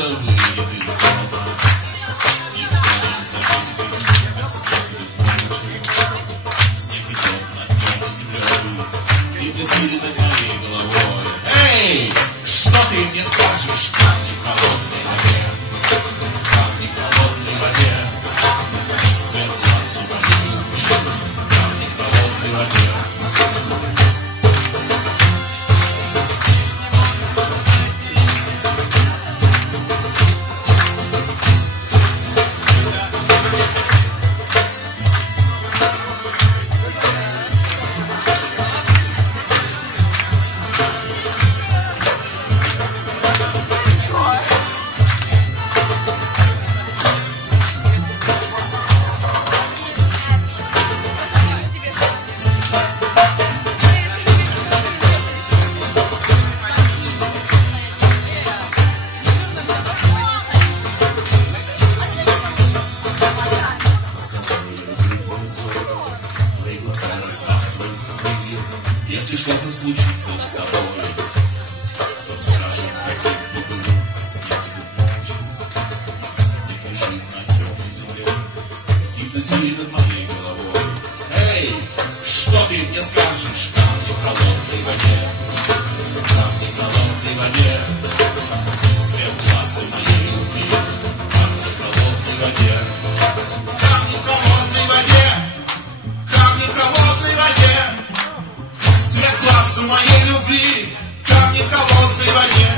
кто-то выйдет из дома, никто не заметит, как снег идет молча. Снег идет над темной землей, птица сидит над моей головой. Эй, что ты мне скажешь? Камни в холодной воде, камни в холодной воде, цвет глаз у моей любви, камни в холодной воде. Если что-то случится с тобой, кто скажет, каким ты был, а снег идет молча. Снег лежит на темной земле, птица сидит над моей головой. Эй, что ты мне скажешь? Камни в холодной воде, камни в холодной воде, цвет глаз у моей любви, камни в холодной воде, камни в холодной воде, камни в холодной воде. Цвет глаз у моей любви, камни в холодной воде.